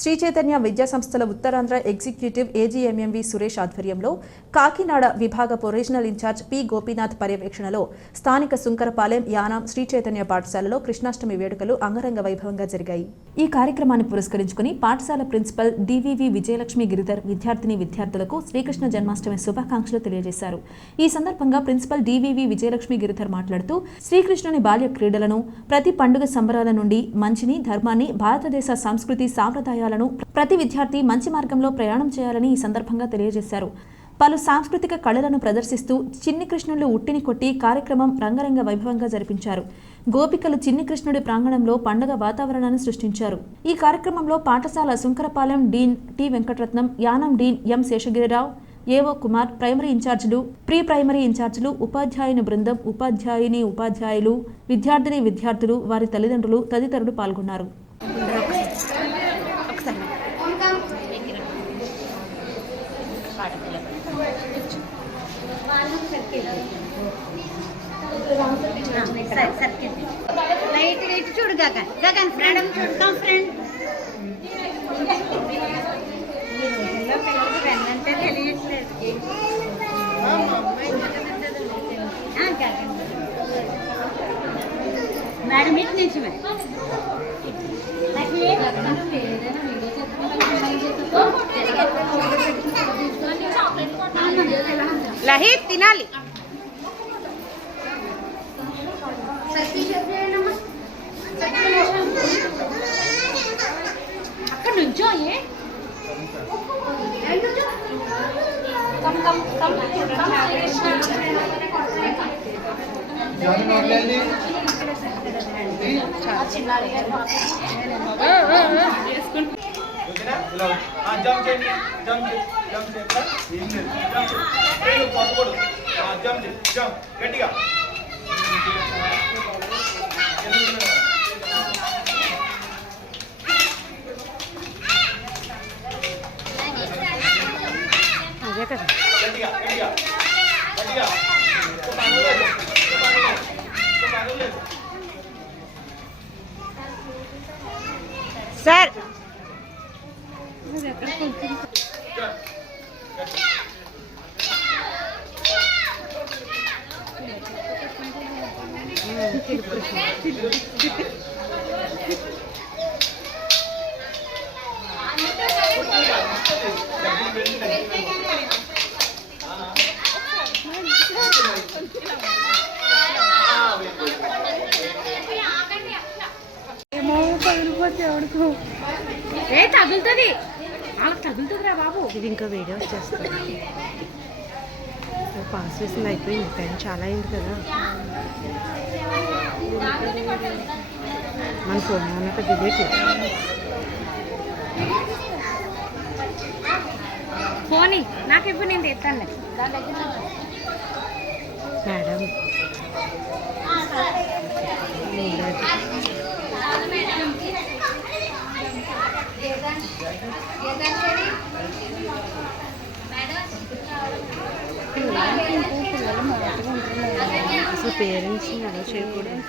శ్రీ చైతన్య విద్యా సంస్థల ఉత్తరాంధ్ర ఎగ్జిక్యూటివ్ ఏజీఎంఎంవి సురేష్ ఆధ్వర్యంలో కాకినాడ విభాగ ఒరిజినల్ ఇన్ఛార్జ్ పి గోపీనాథ్ పర్యవేక్షణలో స్థానిక సుంకరపాలెం యానాం శ్రీ చైతన్య పాఠశాలలో కృష్ణాష్టమి వేడుకలు అంగరంగ వైభవంగా జరిగాయి. ఈ కార్యక్రమాన్ని పురస్కరించుకుని పాఠశాల ప్రిన్సిపల్ డివివి విజయలక్ష్మి గిరిధర్ విద్యార్థిని విద్యార్థులకు శ్రీకృష్ణ జన్మాష్టమి శుభాకాంక్షలు తెలియజేశారు. ఈ సందర్భంగా ప్రిన్సిపల్ డివివి విజయలక్ష్మి గిరిధర్ మాట్లాడుతూ శ్రీకృష్ణుని బాల్య క్రీడలను ప్రతి పండుగ సంబరాల నుండి మంచిని ధర్మాన్ని భారతదేశ సంస్కృతి సాంప్రదాయాలను ప్రతి విద్యార్థి మంచి మార్గంలో ప్రయాణం చేయాలని ఈ సందర్భంగా తెలియజేశారు. పలు సాంస్కృతిక కళలను ప్రదర్శిస్తూ చిన్ని కృష్ణులు ఉట్టిని కొట్టి కార్యక్రమం రంగరంగ వైభవంగా జరిపించారు. గోపికలు చిన్ని కృష్ణుడి ప్రాంగణంలో పండగ వాతావరణాన్ని సృష్టించారు. ఈ కార్యక్రమంలో పాఠశాల Sankarapalem dean T Venkataratnam Yanam dean M Seshagiri Rao AO Kumar primary ఇన్ఛార్జీలు ప్రీ ప్రైమరీ ఇన్ఛార్జీలు ఉపాధ్యాయుని బృందం ఉపాధ్యాయుని ఉపాధ్యాయులు విద్యార్థిని విద్యార్థులు వారి తల్లిదండ్రులు తదితరులు పాల్గొన్నారు. లైట్ లైట్ చూడు గగన్ గగన్ ఫ్రెండ్ చూడతాం ఫ్రెండ్ ఈ రోజుల్లో పిల్లలకి అంటే తెలియట్లేదు మేడం ఇటు నిజమే లక్ష్మి, లహిత్ తినాలి అక్కడ నుంచో ఏ? ఇలా ఆ, జంప్ చేయండి జంప్ చేయండి జంప్ చేయండి ఏం లేదు జంప్ చేయండి ఏయ్, నువ్వు పట్టుకోడు ఆ, జంప్ చేయి జంప్ గట్టిగా అదే కదా గట్టిగా గట్టిగా గట్టిగా ఒక పనులు లేదు ఒక ఏ తగులుతుంది. ఇది ఇంకా వీడియో వచ్చేస్తుంది. పాస్ చేసింది అయిపోయింది. టైం చాలా అయింది కదా. మన ఫోన్ అన్నట్టు డిలీట్ ఫోని నాకు ఇప్పుడు నేను తెస్తాను మేడం. అసలు పేరెంట్స్ని అలా చేయకూడదు.